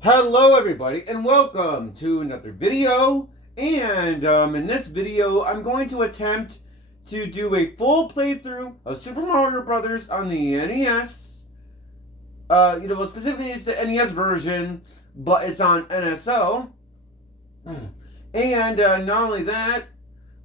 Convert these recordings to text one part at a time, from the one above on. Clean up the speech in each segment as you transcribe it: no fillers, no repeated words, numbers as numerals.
Hello everybody and welcome to another video, and in this video I'm going to attempt to do a full playthrough of Super Mario Brothers on the NES. Specifically it's the NES version, but it's on NSO. And not only that,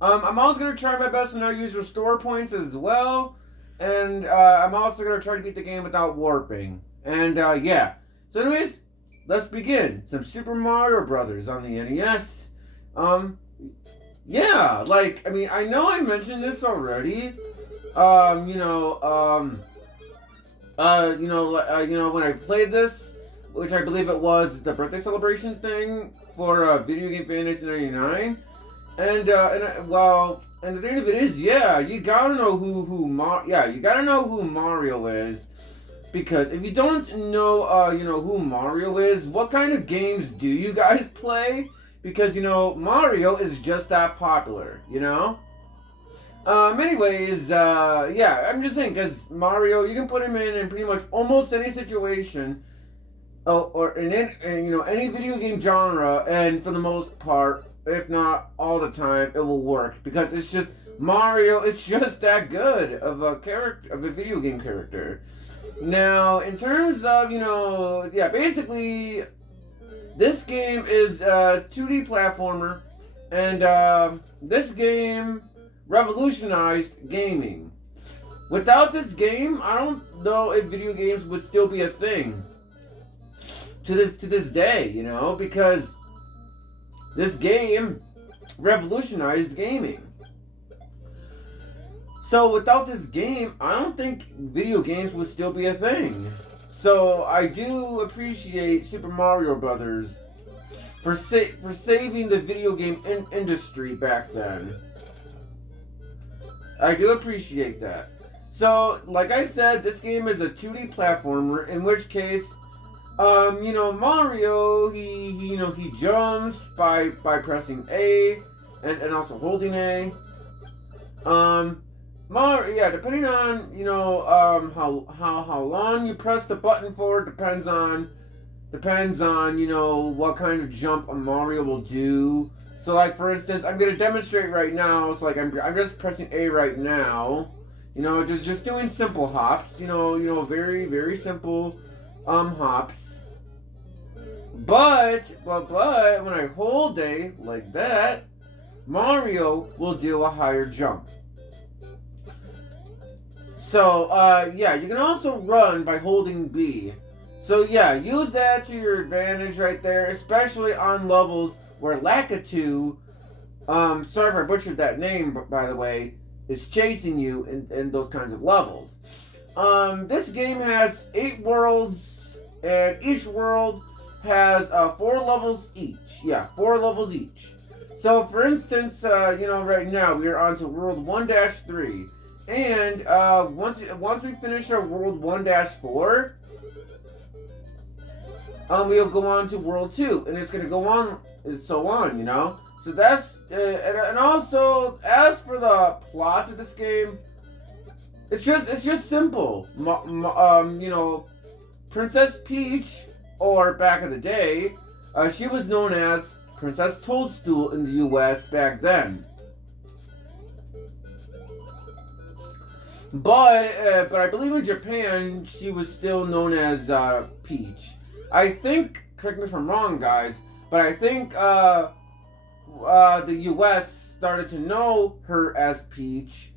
I'm also going to try my best to not use restore points as well, and I'm also going to try to beat the game without warping. And yeah, so anyways, let's begin. Some Super Mario Brothers on the NES. Yeah, I know I mentioned this already. When I played this, which I believe it was the birthday celebration thing for Video Game Fan 1999. And the thing of it is, yeah, you gotta know you gotta know who Mario is. Because if you don't know, who Mario is, what kind of games do you guys play? Because, Mario is just that popular, yeah, I'm just saying, because Mario, you can put him in pretty much almost any situation, or in any video game genre, and for the most part, if not all the time, it will work. Because it's just, Mario is just that good of a character, of a video game character. Now, in terms of, basically, this game is a 2D platformer, and this game revolutionized gaming. Without this game, I don't know if video games would still be a thing to this day, because this game revolutionized gaming. So without this game, I don't think video games would still be a thing. So I do appreciate Super Mario Brothers for saving the video game industry back then. I do appreciate that. So, like I said, this game is a 2D platformer, in which case, Mario, he jumps by pressing A and also holding A. Depending on how long you press the button for, depends on what kind of jump a Mario will do. So, like, for instance, I'm gonna demonstrate right now. So, like, I'm just pressing A right now. Just doing simple hops. Very very simple hops. But when I hold A like that, Mario will do a higher jump. So, you can also run by holding B. So, yeah, use that to your advantage right there, especially on levels where Lakitu, sorry if I butchered that name, by the way, is chasing you in those kinds of levels. This game has 8 worlds, and each world has 4 levels each. Yeah, 4 levels each. So, for instance, right now, we're on to World 1-3. And once we finish our World 1-4, we'll go on to World 2, and it's gonna go on and so on, So that's and also, as for the plot of this game, it's just simple. Princess Peach, or back in the day, she was known as Princess Toadstool in the U.S. back then. But I believe in Japan, she was still known as Peach. I think, correct me if I'm wrong, guys, but I think the U.S. started to know her as Peach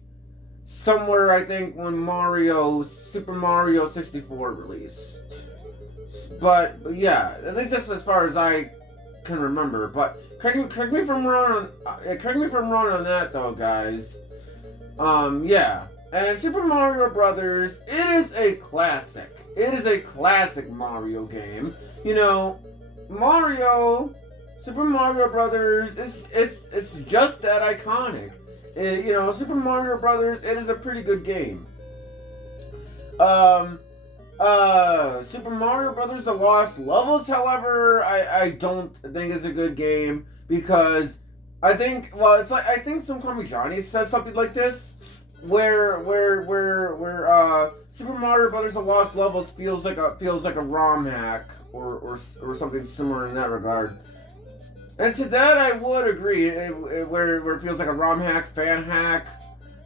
somewhere, I think, when Super Mario 64 released. But yeah, at least that's as far as I can remember. But correct me if I'm wrong on that, though, guys. Yeah. And Super Mario Brothers, it is a classic. It is a classic Mario game. Super Mario Brothers, it's just that iconic. Super Mario Brothers, it is a pretty good game. Super Mario Brothers: The Lost Levels, however, I don't think is a good game, because I think Some Call Me Johnny says something like this, where Super Mario Brothers: The Lost Levels feels like a ROM hack or something similar in that regard. And to that, I would agree. Where it feels like a ROM hack, fan hack,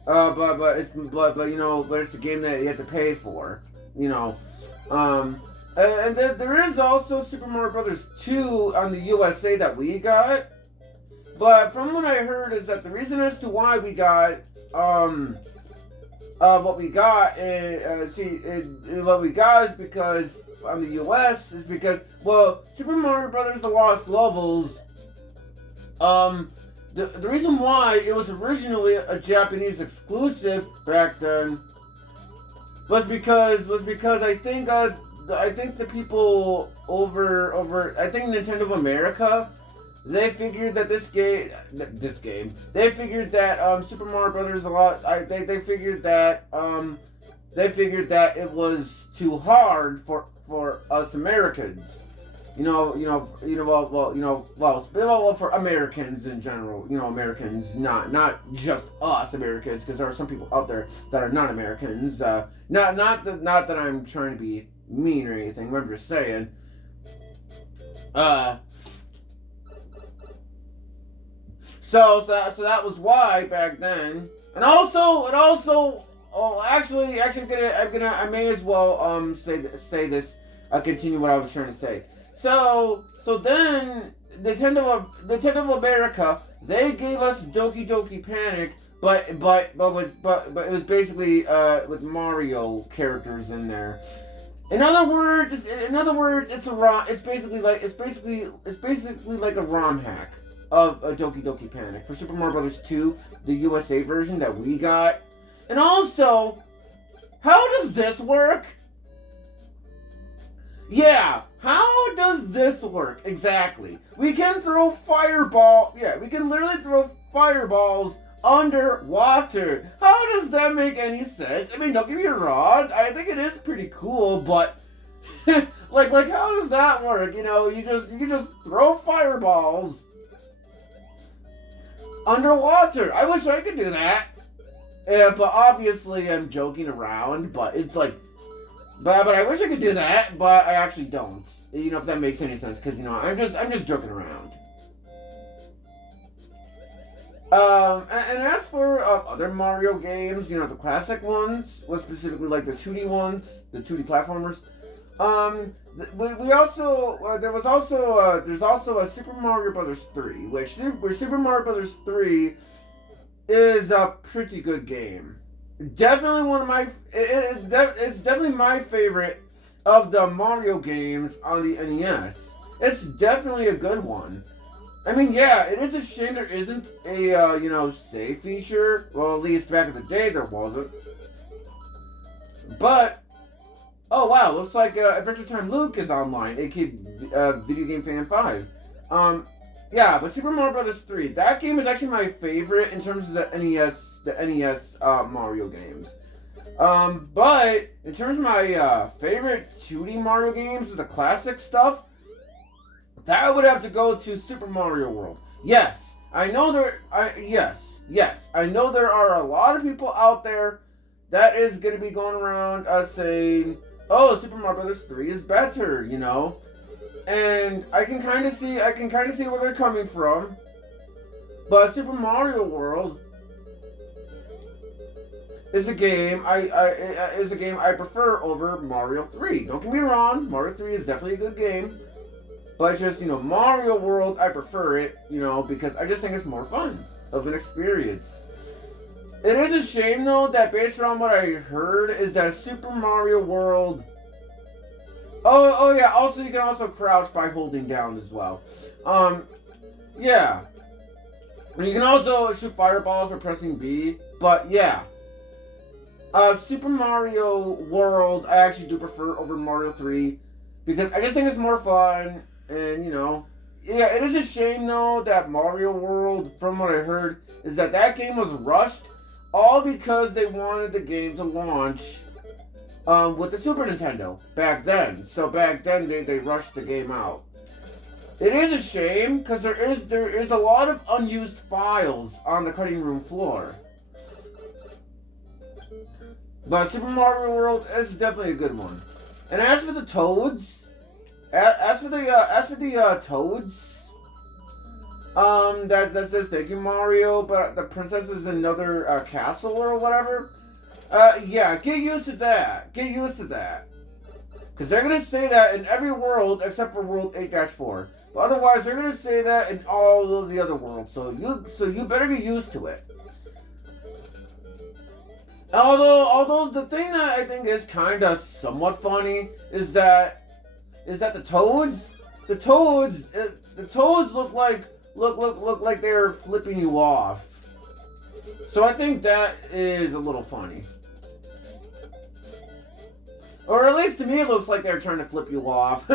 but it's a game that you have to pay for, you know. And then there is also Super Mario Brothers 2 on the USA that we got. But from what I heard is that the reason as to why we got what we got what we got is because on the US is because, well, Super Mario Brothers The Lost Levels, the reason why it was originally a Japanese exclusive back then was because I think the people over I think Nintendo of America, they figured that they figured that Super Mario Brothers they figured that it was too hard for us Americans. Well, for Americans in general, Americans, not just us Americans, because there are some people out there that are not Americans. Not that I'm trying to be mean or anything. I'm just saying. So that was why back then, and also, I may as well say this. I'll continue what I was trying to say. So then Nintendo of America, they gave us Doki Doki Panic, but it was basically with Mario characters in there. In other words, it's basically like a ROM hack of a Doki Doki Panic for Super Mario Bros. 2, the USA version that we got. And also, how does this work? Yeah, how does this work exactly? We can throw we can literally throw fireballs underwater. How does that make any sense? I mean, don't get me wrong, I think it is pretty cool, but like how does that work? You can just throw fireballs underwater. I wish I could do that. But obviously I'm joking around, but it's like But I wish I could do that, but I actually don't. If that makes any sense, because I'm just joking around. And as for other Mario games, the classic ones, was specifically like the 2D ones, the 2D platformers. There's also a Super Mario Brothers 3, where Super Mario Brothers 3 is a pretty good game. Definitely it's definitely my favorite of the Mario games on the NES. It's definitely a good one. I mean, yeah, it is a shame there isn't a, save feature. Well, at least back in the day there wasn't. But, oh wow, looks like Adventure Time Luke is online, aka Video Game Fan 5. Yeah, but Super Mario Bros. 3, that game is actually my favorite in terms of the NES Mario games. But in terms of my favorite 2D Mario games, the classic stuff, that would have to go to Super Mario World. Yes, I know I know there are a lot of people out there that is going to be going around saying, "Oh, Super Mario Bros. 3 is better," And I can kind of see where they're coming from. But Super Mario World is a game I prefer over Mario 3. Don't get me wrong, Mario 3 is definitely a good game. But just, Mario World, I prefer it, because I just think it's more fun of an experience. It is a shame, though, that based on what I heard, is that Super Mario World... Oh yeah, also, you can also crouch by holding down as well. Yeah. You can also shoot fireballs by pressing B, but yeah. Super Mario World, I actually do prefer over Mario 3, because I just think it's more fun. And, yeah, it is a shame, though, that Mario World, from what I heard, is that game was rushed, all because they wanted the game to launch with the Super Nintendo back then. So back then, they rushed the game out. It is a shame, because there is a lot of unused files on the cutting room floor. But Super Mario World is definitely a good one. And as for the Toads... As for the toads, that says thank you Mario, but the princess is another castle or whatever. Yeah, get used to that. Get used to that. Because they're going to say that in every world except for World 8-4. But otherwise, they're going to say that in all of the other worlds. So you better get used to it. Although the thing that I think is kind of somewhat funny is that the toads look like they're flipping you off. So I think that is a little funny. Or at least to me it looks like they're trying to flip you off.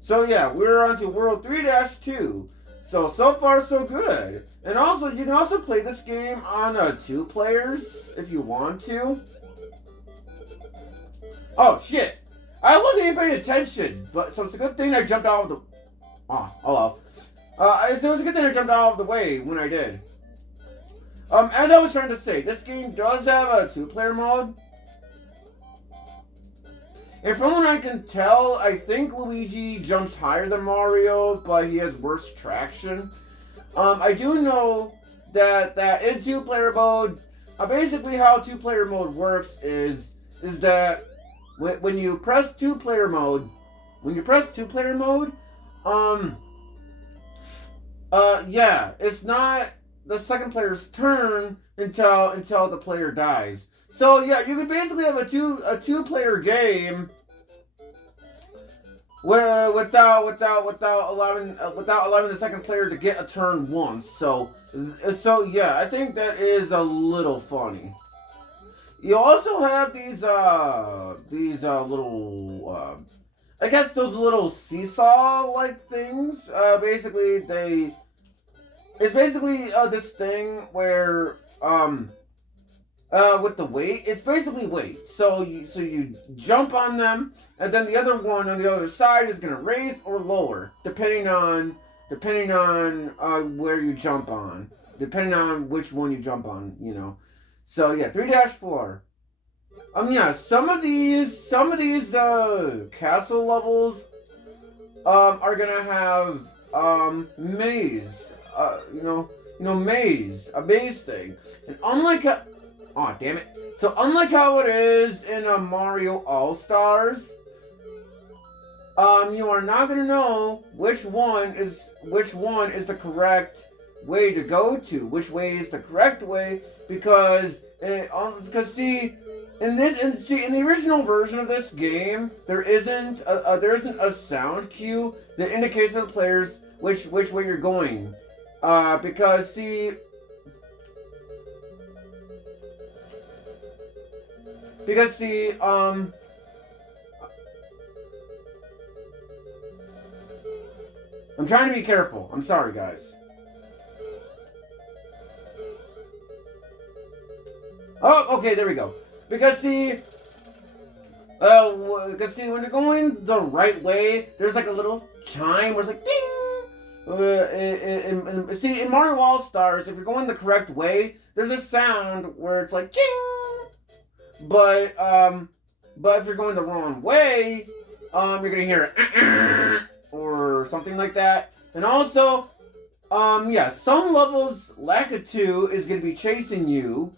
So yeah, we're on to World 3-2. So far so good. And also, you can also play this game on 2 players if you want to. Oh shit! I wasn't even paying attention, so it's a good thing I jumped out of the... Oh well. So it was a good thing I jumped out of the way when I did. As I was trying to say, this game does have a 2-player mode. And from what I can tell, I think Luigi jumps higher than Mario, but he has worse traction. I do know that in 2-player mode, basically how 2-player mode works is that when you press 2-player mode, yeah, it's not the second player's turn until the player dies. So yeah, you can basically have a two-player game without allowing the second player to get a turn once. So yeah, I think that is a little funny. You also have these little I guess those little seesaw-like things. It's basically this thing where with the weight, it's basically weight. So you jump on them, and then the other one on the other side is gonna raise or lower, depending on where you jump on, depending on which one you jump on, you know. So yeah, 3-4. Yeah, some of these castle levels are gonna have maze, a maze thing, and unlike damn it. So unlike how it is in Mario All-Stars, you are not gonna know which one is the correct way to go to, which way is the correct way, because see, in the original version of this game, there isn't a sound cue that indicates to the players which way you're going, because I'm trying to be careful. I'm sorry, guys. Oh, okay, there we go. Because when you're going the right way, there's like a little chime where it's like ding. In Mario All Stars, if you're going the correct way, there's a sound where it's like ding. But if you're going the wrong way, you're gonna hear or something like that. And also, yeah, some levels Lakitu is gonna be chasing you.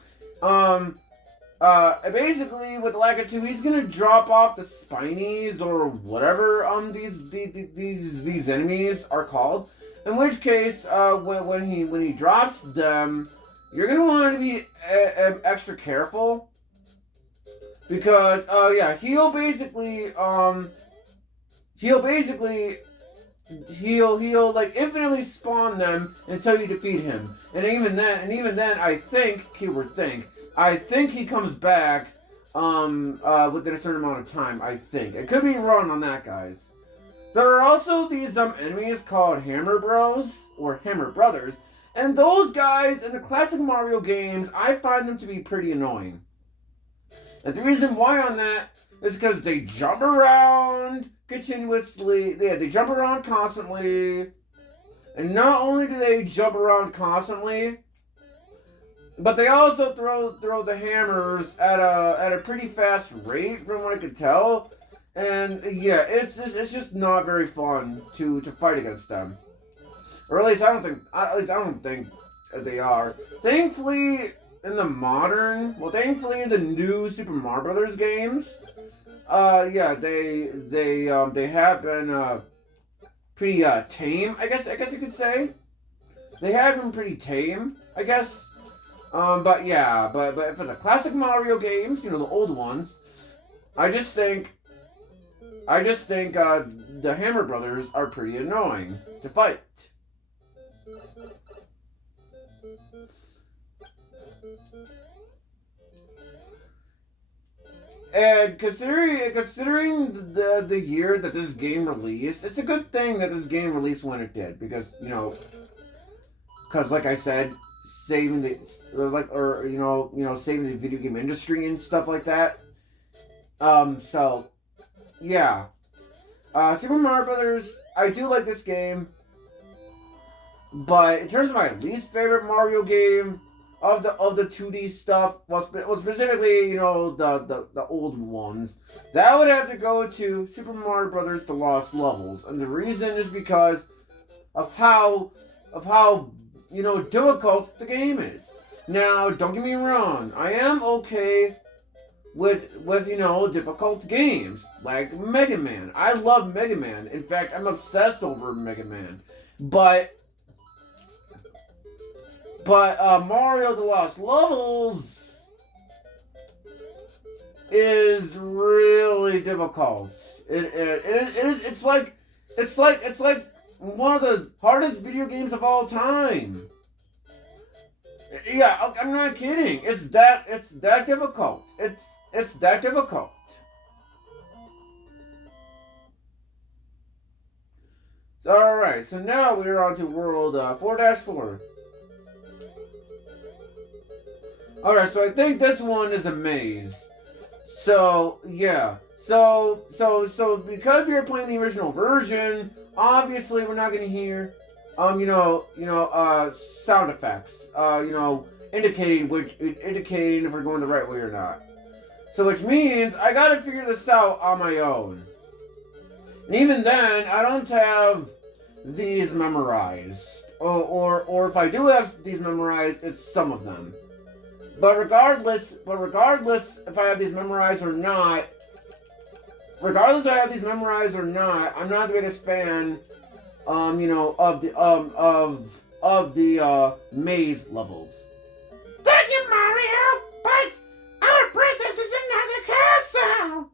Basically with Lakitu, he's gonna drop off the spinies or whatever these enemies are called. In which case, when he drops them, you're gonna want to be extra careful. Because, yeah, he'll like infinitely spawn them until you defeat him. And even then, I think he comes back, within a certain amount of time, I think. I could be wrong on that, guys. There are also these, enemies called Hammer Bros, or Hammer Brothers, and those guys, in the classic Mario games, I find them to be pretty annoying. And the reason why on that is because they jump around continuously. Yeah, they jump around constantly. And not only do they jump around constantly, but they also throw the hammers at a pretty fast rate, from what I could tell. And yeah, it's just not very fun to fight against them. Or at least I don't think they are. Thankfully, in the new Super Mario Brothers games, yeah, they have been pretty tame. I guess you could say they have been pretty tame. I guess. But yeah, but for the classic Mario games, the old ones, I just think the Hammer Brothers are pretty annoying to fight. And considering the year that this game released, it's a good thing that this game released when it did, because like I said, saving the saving the video game industry and stuff like that. So yeah, Super Mario Brothers. I do like this game, but in terms of my least favorite Mario game of the 2D stuff, was specifically the old ones, that would have to go to Super Mario Brothers: The Lost Levels, and the reason is because of how difficult the game is. Now, don't get me wrong, I am okay with difficult games like Mega Man. I love Mega Man. In fact, I'm obsessed over Mega Man. But Mario: The Lost Levels is really difficult. It's like one of the hardest video games of all time. Yeah, I'm not kidding. It's that difficult. It's that difficult. So, alright, so now we're on to World 4-4. Alright, so I think this one is a maze. So, yeah. So because we are playing the original version, obviously we're not gonna hear sound effects, indicating if we're going the right way or not. So which means I gotta figure this out on my own. And even then, I don't have these memorized. Or if I do have these memorized, it's some of them. But regardless if I have these memorized or not, I'm not the biggest fan of the maze levels. Thank you, Mario, but our princess is another castle.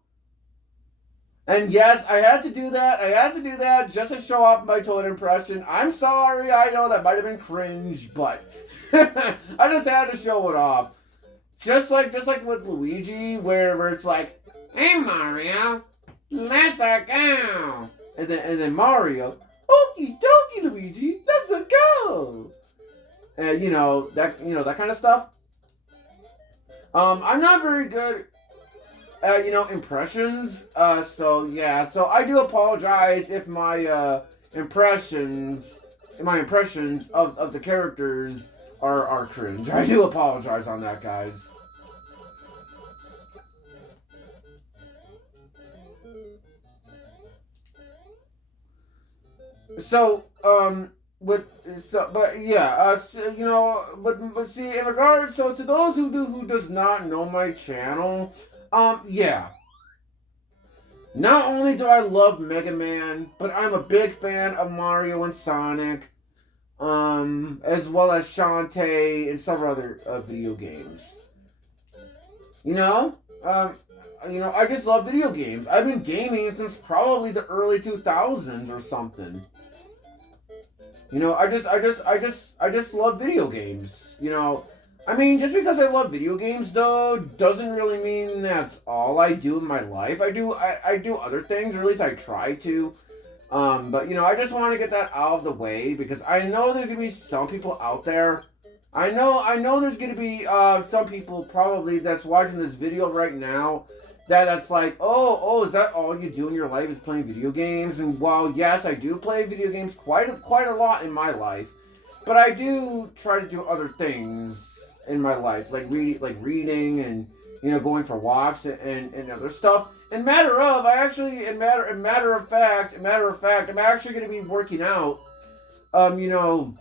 And yes, I had to do that just to show off my Toad impression. I'm sorry, I know that might have been cringe, but I just had to show it off. Just like with Luigi, where it's like, hey Mario, let's go. And then Mario, okie dokie Luigi, let's go. And that kind of stuff. I'm not very good at impressions. So yeah, so I do apologize if my impressions of the characters are cringe. I do apologize on that, guys. So, but see, in regards, so to those who does not know my channel, yeah. Not only do I love Mega Man, but I'm a big fan of Mario and Sonic, as well as Shantae and several other video games. I just love video games. I've been gaming since probably the early 2000s or something. I just love video games. Just because I love video games, though, doesn't really mean that's all I do in my life. I do other things, or at least I try to. But I just want to get that out of the way, because I know there's gonna be some people out there. I know there's gonna be some people probably that's watching this video right now, that's like, oh, is that all you do in your life is playing video games? And while yes, I do play video games quite a lot in my life, but I do try to do other things in my life, like reading and going for walks and other stuff. And matter of fact, I'm actually going to be working out, and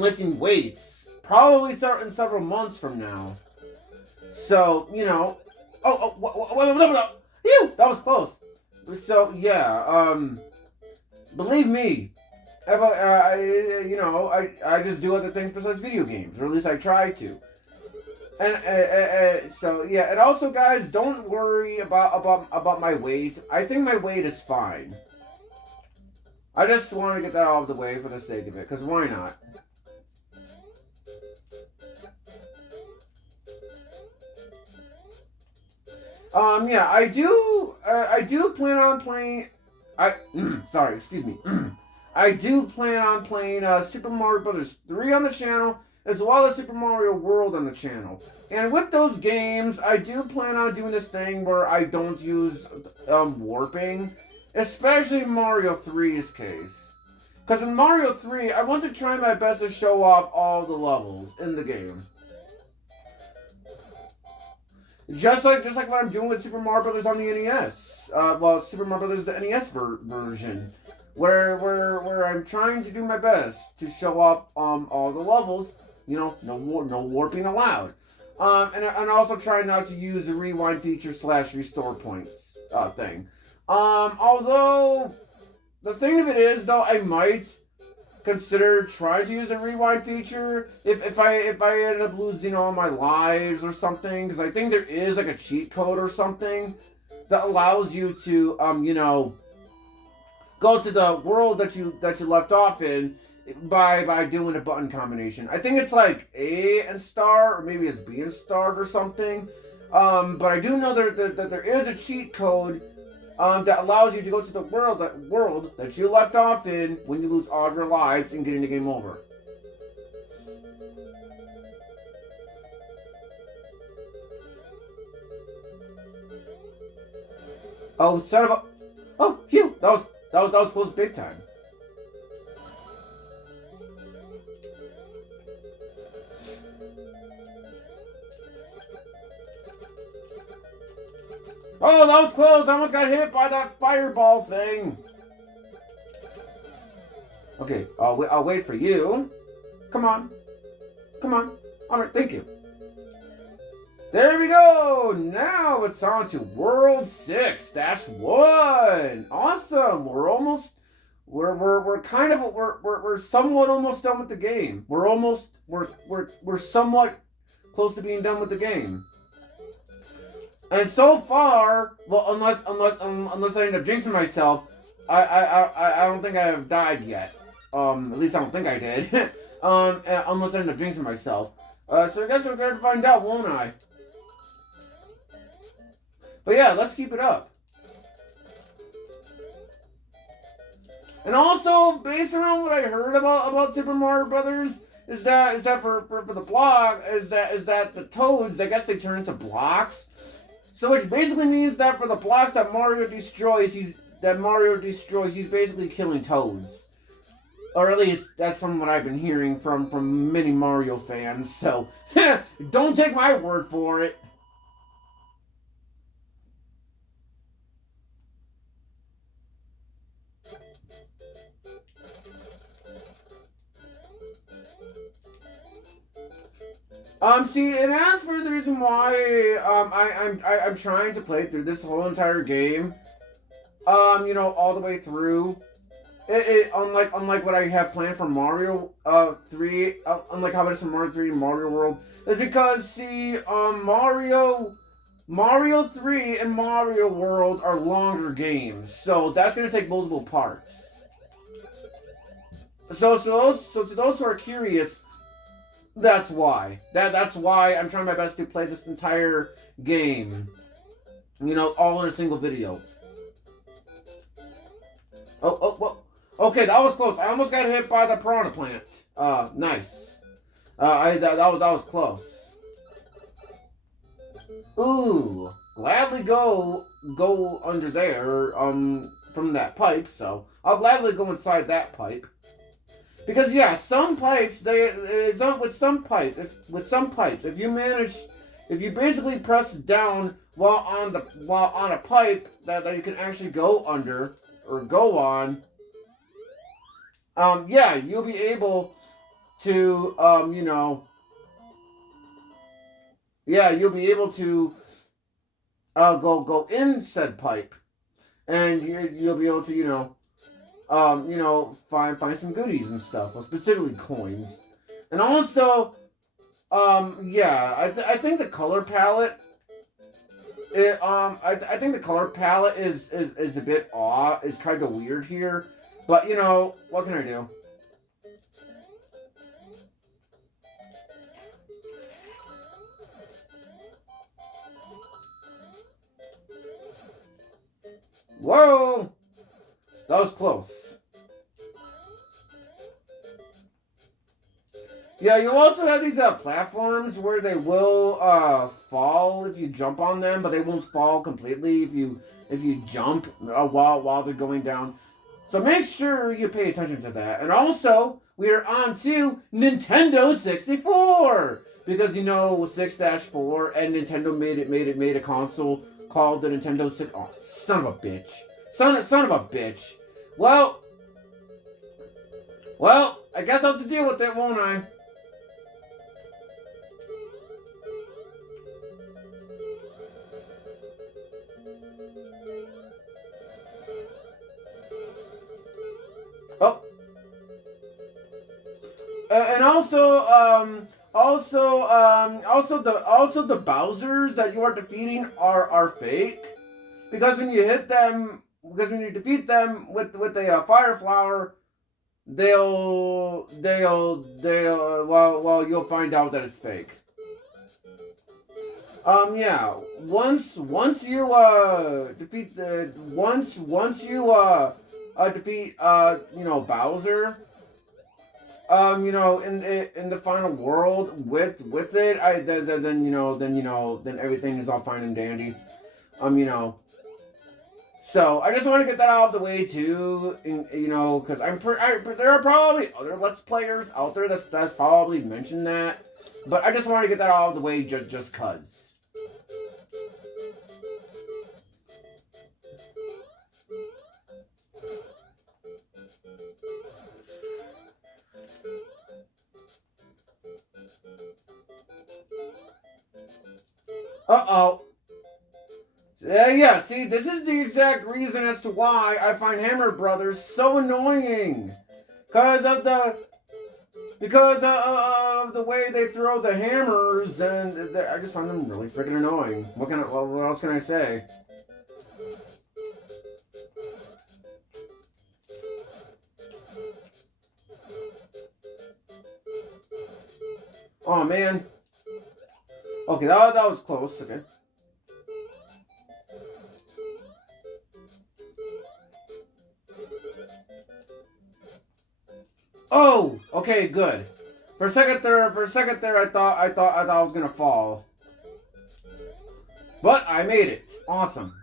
lifting weights probably start in several months from now. So Phew, that was close. So yeah, believe me, if I just do other things besides video games, or at least I try to. And so yeah, and also guys, don't worry about my weight. I think my weight is fine. I just want to get that out of the way for the sake of it, because why not? Yeah, I do plan on playing. Sorry, excuse me. I do plan on playing Super Mario Brothers 3 on the channel, as well as Super Mario World on the channel. And with those games, I do plan on doing this thing where I don't use warping, especially in Mario 3's case. Because in Mario 3, I want to try my best to show off all the levels in the game. Just like what I'm doing with Super Mario Brothers on the NES. Super Mario Brothers the NES version, where I'm trying to do my best to show off all the levels. No warping allowed. And also try not to use the rewind feature / restore points thing. Although the thing of it is, though, I might consider trying to use a rewind feature if I end up losing all my lives or something, because I think there is like a cheat code or something that allows you to go to the world that you left off in by doing a button combination. I think it's like A and star, or maybe it's B and star or something. But I do know that there is a cheat code that allows you to go to the world that you left off in when you lose all of your lives and getting the game over. Oh, son of a... Oh, phew! That was close big time. Oh, that was close! I almost got hit by that fireball thing! Okay, I'll wait for you. Come on. Alright, thank you. There we go! Now it's on to World 6-1! Awesome! We're somewhat almost done with the game. We're somewhat close to being done with the game. And so far, well, unless I end up jinxing myself, I don't think I have died yet. At least I don't think I did. Unless I end up jinxing myself. So I guess we're going to find out, won't I? But yeah, let's keep it up. And also, based around what I heard about Super Mario Brothers, is that for the block is that the toads, I guess they turn into blocks. So which basically means that for the blocks that Mario destroys, he's basically killing toads. Or at least that's from what I've been hearing from many Mario fans. So don't take my word for it. See, and as for the reason why, I'm trying to play through this whole entire game, all the way through, unlike what I have planned for Mario, 3, unlike how it is for Mario 3 and Mario World, is because, see, Mario 3 and Mario World are longer games, so that's gonna take multiple parts. So to those who are curious, that's why. That's why I'm trying my best to play this entire game. All in a single video. Well. Okay, that was close. I almost got hit by the piranha plant. Nice. That was close. Ooh, gladly go under there from that pipe. So I'll gladly go inside that pipe. Because yeah, some pipes with some pipes, if you basically press down while on a pipe that you can actually go under or go on, yeah, you'll be able to yeah, you'll be able to go in said pipe, and you'll be able to find some goodies and stuff, well, specifically coins, and also, yeah, I think the color palette, I think the color palette is a bit is kind of weird here, but what can I do? Whoa, that was close. Yeah, you also have these platforms where they will fall if you jump on them, but they won't fall completely if you jump while they're going down. So make sure you pay attention to that. And also, we are on to Nintendo 64 because 6-4 and Nintendo made a console called the Nintendo 6. Oh, son of a bitch! Son of a bitch! Well, I guess I'll have to deal with it, won't I? Oh, and also the Bowsers that you are defeating are fake, because when you defeat them with a fire flower, you'll find out that it's fake. Yeah. Once you defeat defeat Bowser, in the final world with it, then everything is all fine and dandy. So I just want to get that out of the way too, because there are probably other Let's Players out there that's probably mentioned that, but I just want to get that out of the way just cause. Uh-oh. Yeah, see, this is the exact reason as to why I find Hammer Brothers so annoying. Because of the way they throw the hammers, and I just find them really freaking annoying. What else can I say? Oh, man. Okay, that was close. Okay. Oh, okay, good. For a second there, I thought I was gonna fall, but I made it. Awesome.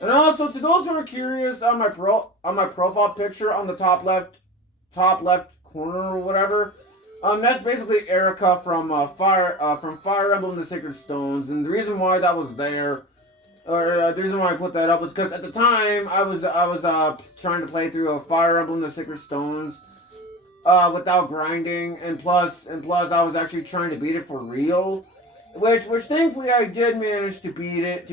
And also, to those who are curious, on my profile picture on the top left corner or whatever, that's basically Erica from Fire Emblem: The Sacred Stones. And the reason why that was there, or the reason why I put that up, was because at the time I was trying to play through a Fire Emblem: The Sacred Stones without grinding, and plus I was actually trying to beat it for real, which thankfully I did manage to beat it.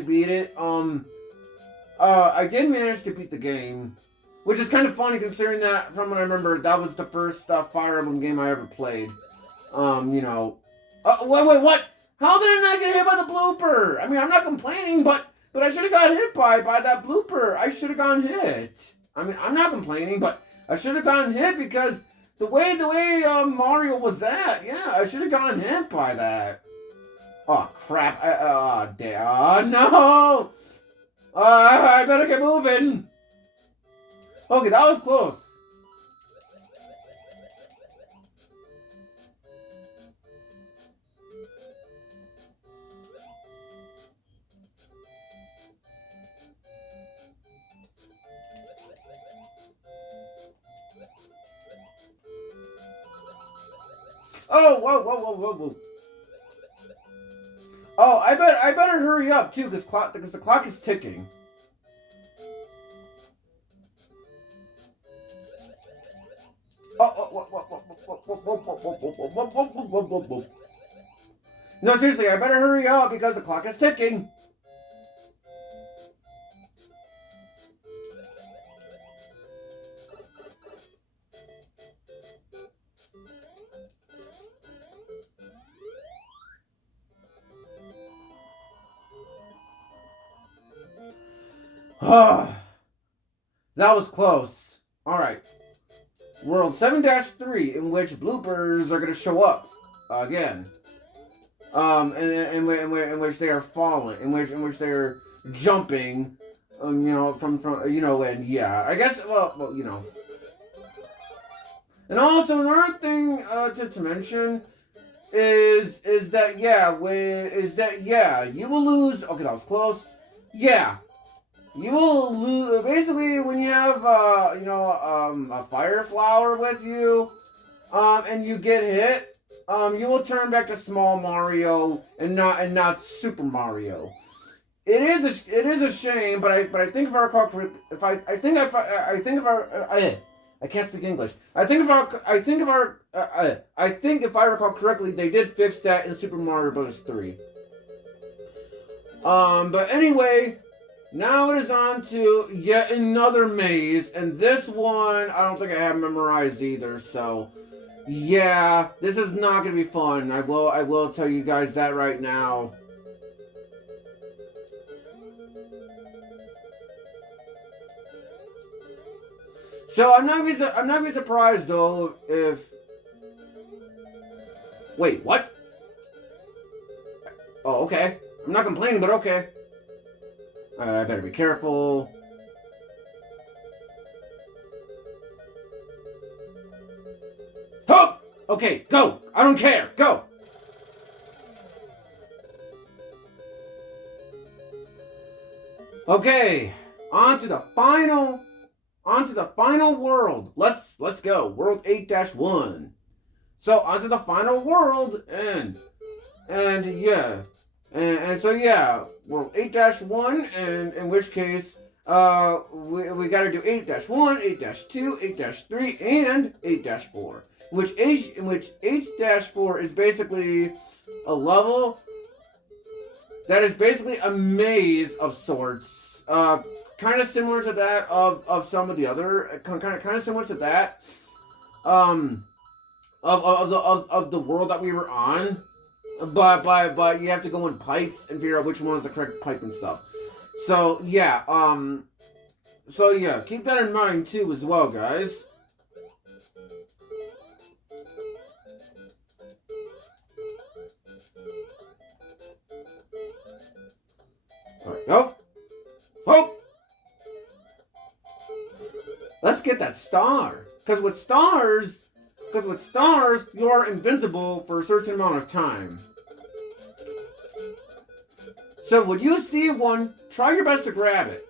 I did manage to beat the game, which is kind of funny considering that, from what I remember, that was the first Fire Emblem game I ever played. Wait, what? How did I not get hit by the blooper? I mean, I'm not complaining, but I should have got hit by that blooper. I should have gotten hit. I mean, I'm not complaining, but I should have gotten hit because the way Mario was at, yeah, I should have gotten hit by that. Oh crap! No! I better get moving. Okay, that was close. Oh, whoa, whoa, whoa, whoa, whoa. Oh, I better hurry up too, because the clock is ticking. No, seriously, I better hurry up because the clock is ticking. That was close. Alright. World 7-3, in which bloopers are going to show up again. In which they are falling, in which they're jumping, from, and yeah, I guess, well, And also another thing to mention is that you will lose. Okay, that was close. Yeah, you will lose. Basically, when you have a fire flower with you, and you get hit, you will turn back to small Mario and not Super Mario. It is a shame, but I think if I recall correctly, I can't speak English. I think if I recall correctly, they did fix that in Super Mario Bros. 3. But anyway, now it is on to yet another maze, and this one I don't think I have memorized either. So, yeah, this is not gonna be fun. I will tell you guys that right now. So I'm not gonna be surprised though if. Wait, what? Oh, okay. I'm not complaining, but okay. I better be careful. Oh! Okay, go! I don't care! Go! Okay, on to the final world. Let's go. World 8-1. So onto the final world and yeah. And so yeah, World 8-1, and in which case we gotta do 8-1, 8-2, 8-3, and 8-4. In which 8-4 is basically a level that is basically a maze of sorts. Kind of similar to that of some of the other, kind of similar to that, of the world that we were on, but you have to go in pipes and figure out which one is the correct pipe and stuff. So yeah, keep that in mind too as well, guys. All right, go. Oh. Let's get that star. Because with stars, you are invincible for a certain amount of time. So when you see one, try your best to grab it.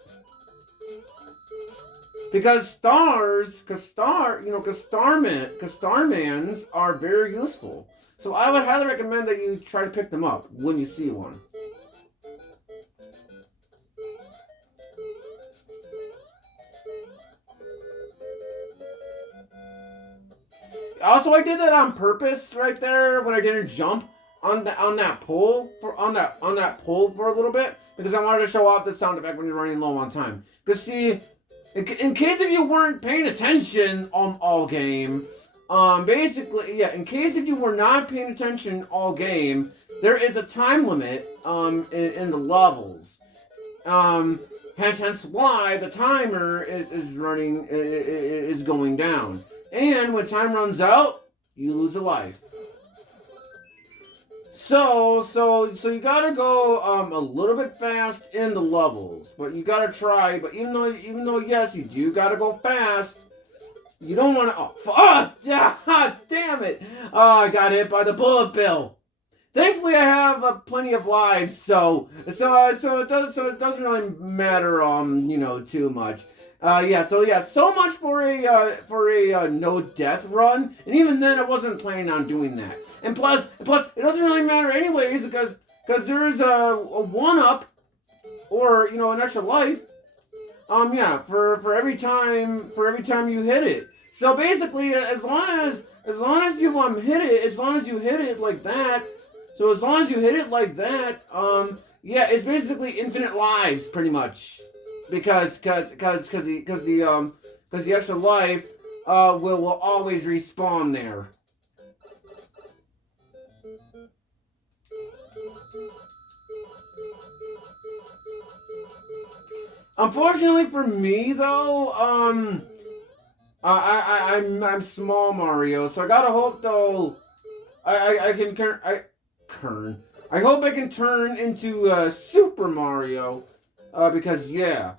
Because starmans are very useful. So I would highly recommend that you try to pick them up when you see one. Also, I did that on purpose right there when I didn't jump on that pole for a little bit, because I wanted to show off the sound effect when you're running low on time. Because see, in case if you weren't paying attention on all game, basically, yeah, in case if you were not paying attention all game, there is a time limit in the levels. Hence why the timer is going down. And when time runs out, you lose a life. So you gotta go a little bit fast in the levels, but you gotta try. But even though yes, you do gotta go fast, you don't want to. Oh, damn it! Oh, I got hit by the bullet bill. thankfully I have plenty of lives, so it doesn't really matter, too much. So much for a no death run, and even then I wasn't planning on doing that. And plus, it doesn't really matter anyways because there's a one up or an extra life. For every time you hit it. So basically, as long as you hit it like that. So as long as you hit it like that, it's basically infinite lives, pretty much, because the extra life will always respawn there. Unfortunately for me, though, I'm small Mario, so I gotta hope though I can Kern. I hope I can turn into Super Mario, because yeah,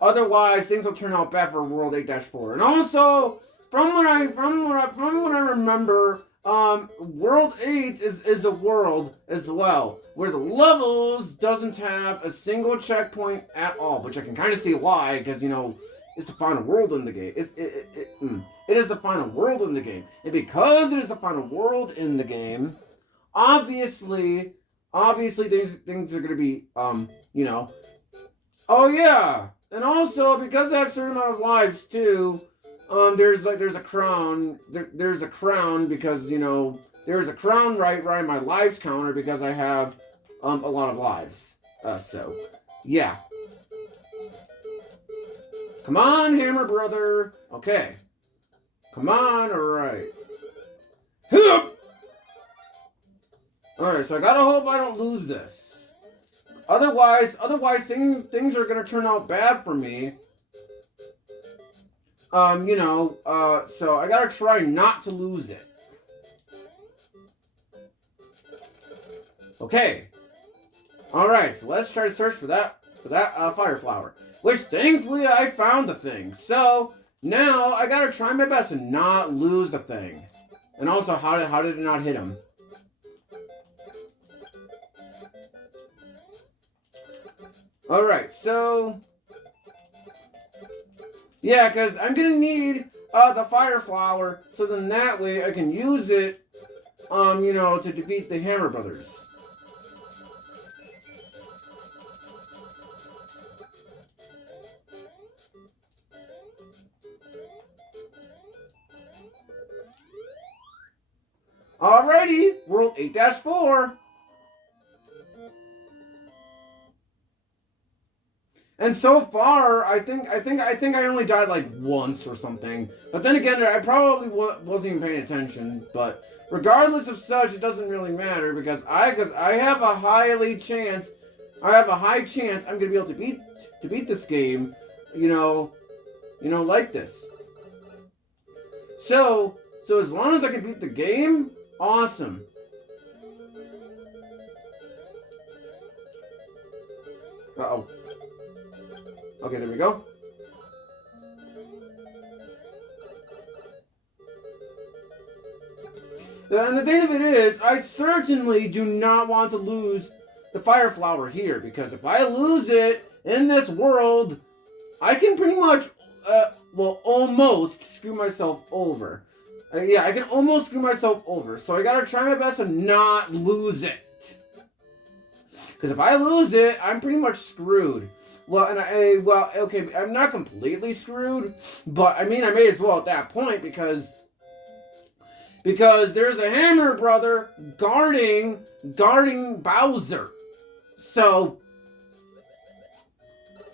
otherwise things will turn out bad for World 8-4. And also, from what I remember, World 8 is a world as well where the levels doesn't have a single checkpoint at all, which I can kind of see why, because it's the final world in the game. It is the final world in the game, and because it is the final world in the game, obviously things are gonna be oh yeah, and also because I have a certain amount of lives too. There's a crown. There's a crown because there's a crown right in my lives counter because I have a lot of lives. So yeah. Come on, Hammer Brother. Okay. Come on. All right. All right. So I gotta hope I don't lose this. Otherwise things are gonna turn out bad for me. So I gotta try not to lose it. Okay. Alright, so let's try to search for that fire flower. Which thankfully I found the thing. So now I gotta try my best to not lose the thing. And also, how did it not hit him? Alright, so yeah, because I'm going to need the fire flower, so then that way I can use it, to defeat the Hammer Brothers. Alrighty, World 8-4. And so far, I think I only died like once or something. But then again, I probably wasn't even paying attention. But regardless of such, it doesn't really matter because I have a high chance I'm gonna be able to beat this game, like this. So as long as I can beat the game, awesome. Uh-oh. Okay, there we go. And the thing of it is, I certainly do not want to lose the fire flower here, because if I lose it in this world, I can pretty much, almost screw myself over. I can almost screw myself over, so I gotta try my best to not lose it. Because if I lose it, I'm pretty much screwed. Well, okay, I'm not completely screwed, but I mean, I may as well at that point because there's a Hammer Brother guarding Bowser. So,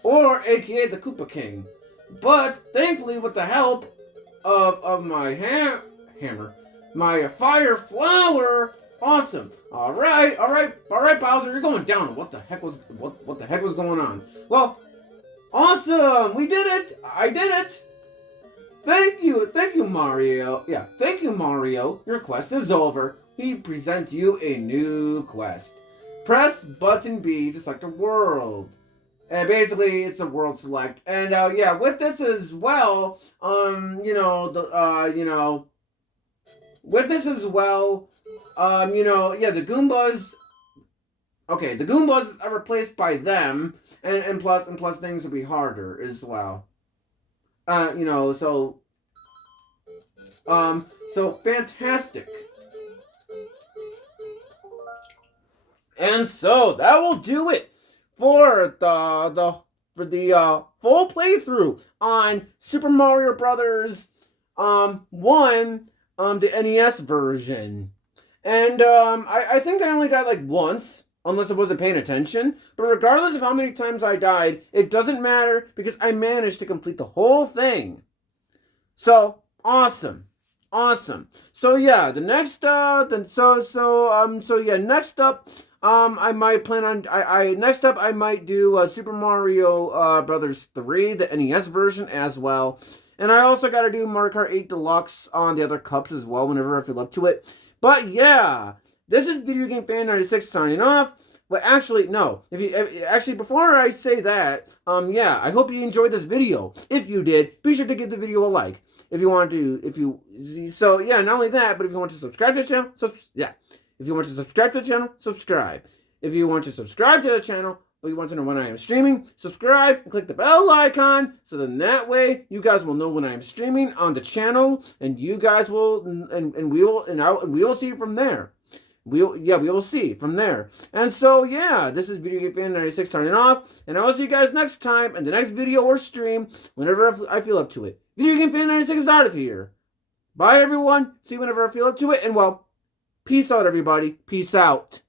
or AKA the Koopa King. But thankfully, with the help of my hammer, my fire flower, awesome. All right, Bowser, you're going down. What the heck was going on? Well, awesome, we did it. I did it. Thank you, Mario. Yeah, thank you, Mario. Your quest is over. We present you a new quest. Press button B to select a world. And basically, it's a world select. And with this as well, with this as well, yeah, the Goombas. Okay, the Goombas are replaced by them, and plus things will be harder as well. So so fantastic. And so that will do it for the full playthrough on Super Mario Brothers 1 the NES version. And I think I only died like once, unless I wasn't paying attention. But regardless of how many times I died, it doesn't matter because I managed to complete the whole thing. So awesome. Awesome. So yeah, the next next up I might plan on I next up I might do Super Mario Brothers 3, the NES version as well. And I also got to do Mario Kart 8 Deluxe on the other cups as well whenever I feel up to it. But yeah, this is Video Game Fan 96 signing off. But actually, no. Actually, before I say that, yeah, I hope you enjoyed this video. If you did, be sure to give the video a like. If you want to, so yeah, not only that, but if you want to subscribe to the channel, yeah. If you want to subscribe to the channel, subscribe. If you want to subscribe to the channel, but you want to know when I am streaming, subscribe and click the bell icon, so then that way you guys will know when I am streaming on the channel, and you guys will, and we will see from there. We will see from there. And so, yeah, this is Video Game Fan 96 signing off, and I will see you guys next time in the next video or stream, whenever I feel up to it. Video Game Fan 96 is out of here. Bye, everyone. See you whenever I feel up to it, and well, peace out, everybody. Peace out.